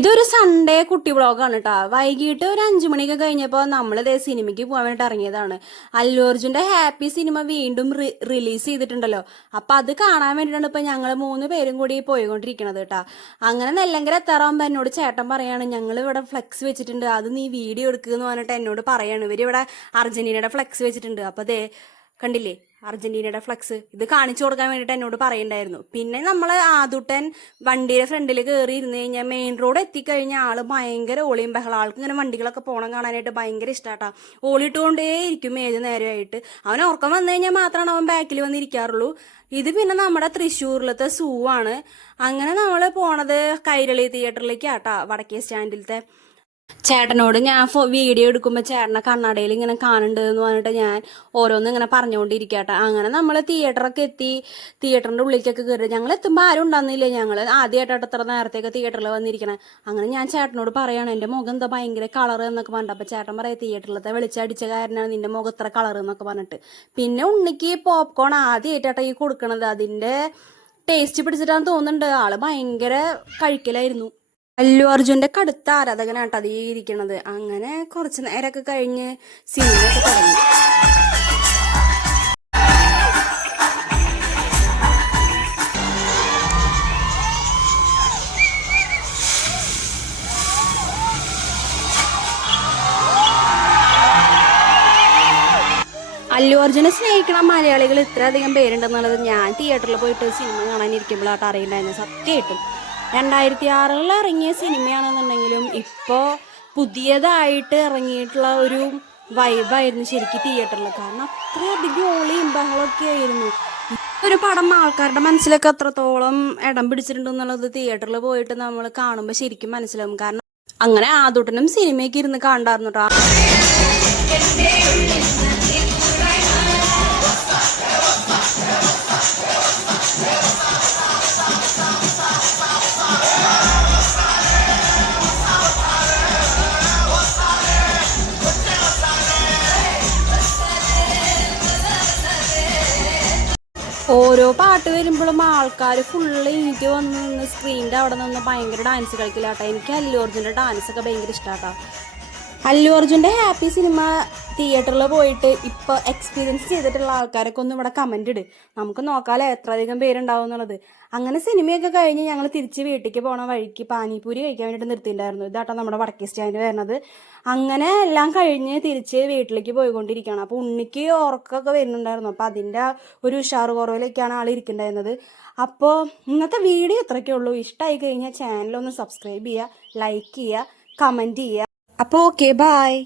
ഇതൊരു സൺഡേ കുട്ടി വ്ളോഗാണ് കേട്ടോ. വൈകിട്ട് ഒരു 5 മണിയൊക്കെ കഴിഞ്ഞപ്പോൾ നമ്മളിതേ സിനിമയ്ക്ക് പോകാൻ വേണ്ടിട്ട് ഇറങ്ങിയതാണ്. അല്ലു അർജുന്റെ ഹാപ്പി സിനിമ വീണ്ടും റിലീസ് ചെയ്തിട്ടുണ്ടല്ലോ. അപ്പൊ അത് കാണാൻ വേണ്ടിയിട്ടാണ് ഇപ്പൊ ഞങ്ങൾ 3 പേരും കൂടി പോയിക്കൊണ്ടിരിക്കണത് കേട്ടോ. അങ്ങനെ നെല്ലങ്കര എത്താറാകുമ്പോ എന്നോട് ചേട്ടൻ പറയാണ്, ഞങ്ങൾ ഇവിടെ ഫ്ലെക്സ് വെച്ചിട്ടുണ്ട്, അത് നീ വീഡിയോ എടുക്കുക പറഞ്ഞിട്ട് എന്നോട് പറയാണ്. ഇവരിവിടെ അർജന്റീനയുടെ ഫ്ലെക്സ് വെച്ചിട്ടുണ്ട്. അപ്പൊ അതേ കണ്ടില്ലേ അർജന്റീനയുടെ ഫ്ലക്സ്, ഇത് കാണിച്ചു കൊടുക്കാൻ വേണ്ടിയിട്ട് എന്നോട് പറയണ്ടായിരുന്നു. പിന്നെ നമ്മൾ ആദുട്ടൻ വണ്ടിയുടെ ഫ്രണ്ടിൽ കയറി ഇരുന്ന് കഴിഞ്ഞാൽ മെയിൻ റോഡ് എത്തിക്കഴിഞ്ഞാൽ ആള് ഭയങ്കര ഓളിയും ബഹളം. ആൾക്ക് ഇങ്ങനെ വണ്ടികളൊക്കെ പോകണം കാണാനായിട്ട് ഭയങ്കര ഇഷ്ടാട്ടാ. ഓളിട്ടുകൊണ്ടേ ഇരിക്കും ഏത് നേരമായിട്ട്. അവൻ ഉറക്കം വന്നു കഴിഞ്ഞാൽ മാത്രമാണ് അവൻ ബാക്കിൽ വന്നിരിക്കാറുള്ളൂ. ഇത് പിന്നെ നമ്മുടെ തൃശ്ശൂരിലത്തെ സൂ ആണ്. അങ്ങനെ നമ്മൾ പോണത് കൈരളി തിയേറ്ററിലേക്കാട്ടാ, വടക്കേ സ്റ്റാൻഡിലത്തെ. ചേട്ടനോട് ഞാൻ വീഡിയോ എടുക്കുമ്പോൾ ചേട്ടനെ കണ്ണടയിൽ ഇങ്ങനെ കാണുന്നുണ്ട് എന്ന് പറഞ്ഞിട്ട് ഞാൻ ഓരോന്ന് ഇങ്ങനെ പറഞ്ഞുകൊണ്ടിരിക്കട്ടെ. അങ്ങനെ നമ്മൾ തിയേറ്ററൊക്കെ എത്തി. തിയേറ്ററിന്റെ ഉള്ളിലേക്കൊക്കെ കയറി. ഞങ്ങൾ എത്തുമ്പോൾ ആരും ഉണ്ടാകുന്നില്ല. ഞങ്ങൾ ആദ്യമായിട്ടാണ് അത്ര നേരത്തേക്ക് തിയേറ്ററിൽ വന്നിരിക്കണേ. അങ്ങനെ ഞാൻ ചേട്ടനോട് പറയാണ്, എൻ്റെ മുഖം എന്താ ഭയങ്കര കളർ എന്നൊക്കെ പറഞ്ഞിട്ട്. അപ്പം ചേട്ടൻ പറയാം, തിയേറ്ററിലത്തെ വെളിച്ചടിച്ച കാരനാണ് നിന്റെ മുഖം ഇത്ര കളർ എന്നൊക്കെ പറഞ്ഞിട്ട്. പിന്നെ ഉണ്ണിക്ക് പോപ്കോൺ ആദ്യമായിട്ടാണ് ഈ കൊടുക്കണത്. അതിന്റെ ടേസ്റ്റ് പിടിച്ചിട്ടാന്ന് തോന്നുന്നുണ്ട്. ആള് ഭയങ്കര കഴിക്കലായിരുന്നു. അല്ലു അർജുന്റെ കടുത്ത ആരാധകനായിട്ട് അതേ ഇരിക്കണത്. അങ്ങനെ കുറച്ച് നേരമൊക്കെ കഴിഞ്ഞ് സിനിമയൊക്കെ തുടങ്ങി. അല്ലു അർജുനെ സ്നേഹിക്കണ മലയാളികൾ ഇത്രയധികം പേരുണ്ടെന്നുള്ളത് ഞാൻ തിയേറ്ററിൽ പോയിട്ട് സിനിമ കാണാനിരിക്കുമ്പോഴായിട്ട് അറിയണ്ടായിരുന്നു. സത്യമായിട്ടും 2006 ഇറങ്ങിയ സിനിമയാണെന്നുണ്ടെങ്കിലും ഇപ്പോൾ പുതിയതായിട്ട് ഇറങ്ങിയിട്ടുള്ള ഒരു വൈബായിരുന്നു ശരിക്കും തിയേറ്ററിൽ. കാരണം അത്രയധികം ഓളിയും ബഹളമൊക്കെ ആയിരുന്നു. ഒരു പടം ആൾക്കാരുടെ മനസ്സിലൊക്കെ അത്രത്തോളം ഇടം പിടിച്ചിട്ടുണ്ടെന്നുള്ളത് തിയേറ്ററിൽ പോയിട്ട് നമ്മൾ കാണുമ്പോൾ ശരിക്കും മനസ്സിലാവും. കാരണം അങ്ങനെ ആദൂട്ടനും സിനിമയൊക്കെ ഇരുന്ന് കണ്ടായിരുന്നു കേട്ടോ. ഓരോ പാട്ട് വരുമ്പോഴും ആൾക്കാർ ഫുള്ള് എനിക്ക് വന്ന് നിന്ന് സ്ക്രീനിൻ്റെ അവിടെ നിന്ന് ഭയങ്കര ഡാൻസ് കളിക്കില്ലാട്ടോ. എനിക്ക് അല്ലു അർജുൻ്റെ ഡാൻസൊക്കെ ഭയങ്കര ഇഷ്ടമാട്ടോ. അല്ലു അർജുൻ്റെ ഹാപ്പി സിനിമ തിയേറ്ററിൽ പോയിട്ട് ഇപ്പോൾ എക്സ്പീരിയൻസ് ചെയ്തിട്ടുള്ള ആൾക്കാരൊക്കെ ഒന്ന് ഇവിടെ കമൻ്റ് ഇട്. നമുക്ക് നോക്കാമല്ലോ എത്ര അധികം പേരുണ്ടാവും എന്നുള്ളത്. അങ്ങനെ സിനിമയൊക്കെ കഴിഞ്ഞ് ഞങ്ങൾ തിരിച്ച് വീട്ടിലേക്ക് പോണ വഴിക്ക് പാനിപൂരി കഴിക്കാൻ വേണ്ടിയിട്ട് നിർത്തിയിട്ടുണ്ടായിരുന്നു. ഇതാട്ടോ നമ്മുടെ വടക്കേ സ്റ്റാൻഡ് വരുന്നത്. അങ്ങനെ എല്ലാം കഴിഞ്ഞ് തിരിച്ച് വീട്ടിലേക്ക് പോയിക്കൊണ്ടിരിക്കുകയാണ്. അപ്പോൾ ഉണ്ണിക്ക് ഉറക്കമൊക്കെ വരുന്നുണ്ടായിരുന്നു. അപ്പോൾ അതിൻ്റെ ഒരു ഉഷാറ് കുറവിലേക്കാണ് ആൾ ഇരിക്കുന്നുണ്ടായിരുന്നത്. അപ്പോൾ ഇന്നത്തെ വീഡിയോ ഇത്രയൊക്കെ ഉള്ളൂ. ഇഷ്ടമായി കഴിഞ്ഞാൽ ചാനലൊന്ന് സബ്സ്ക്രൈബ് ചെയ്യുക, ലൈക്ക് ചെയ്യുക, കമൻറ്റ് ചെയ്യുക. അപ്പോൾ ഓക്കെ, ബായ്.